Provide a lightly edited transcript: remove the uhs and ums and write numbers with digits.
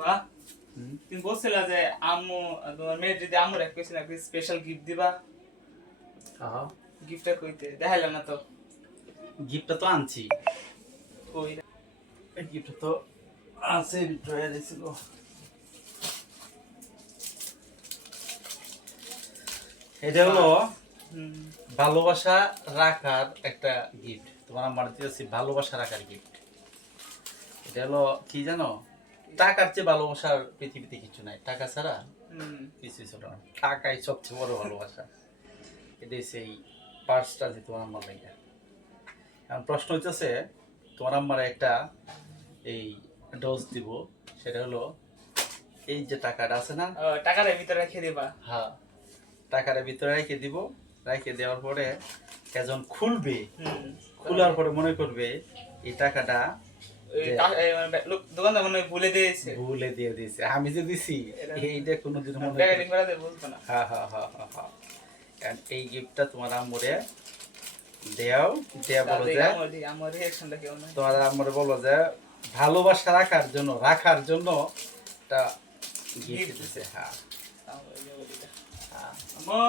বাবা তুমি বলছিলা যে আম্মু তোমার মেয়ে যদি আম্মুর এক কইছিল একটা স্পেশাল গিফট দিবা। হ্যাঁ গিফটটা কইতে দেখাইলা না তো। গিফটটা তো আনছি, কই এই গিফটটা তো আছে ভিতরে দিছিল। এটা হলো হুম ভালোবাসা রাখার একটা গিফট। তোমার আমার দিয়েছি ভালোবাসা রাখার গিফট। এটা হলো কি জানো, টাকার চেয়ে ভালোবাসার পৃথিবীতে কিছু নাই। টাকা ছাড়া হুম কিছুই ছিল না, টাকাই সবচেয়ে বড় ভালোবাসা। এটা সেই পার্সটা যে তোমার আমার লাগে। এখন প্রশ্ন হইতেছে, তোমার আমার একটা এই ডোজ দিব, সেটা হলো এই যে টাকাটা আছে না, ও টাকাটা ভিতরে রেখে দিবা। হ্যাঁ, টাকাটা ভিতরে রেখে দিব। রেখে দেওয়ার পরে একজন খুলবে, হুম খোলার পরে মনে করবে এই টাকাটা ওই মানে দোকানদার মনে হয় ভুলে দিয়েছে। ভুলে দিয়ে দিয়েছে, আমি যে দিছি এইটা কোনোদিন মনে প্যাকেটিং করা যায় বুঝবো না। হ্যাঁ হ্যাঁ হ্যাঁ হ্যাঁ হ্যাঁ। কারণ এই গিফটটা তোমার আম্মুরে দেও, দেয়া বলো যে আমার রিঅ্যাকশনটা কেমন হয়? তোমার আম্মুরে বলো যে ভালোবাসা রাখার জন্য একটা গিফট দিতেছে। হ্যাঁ আমার এই যে বলি হ্যাঁ। আম্মু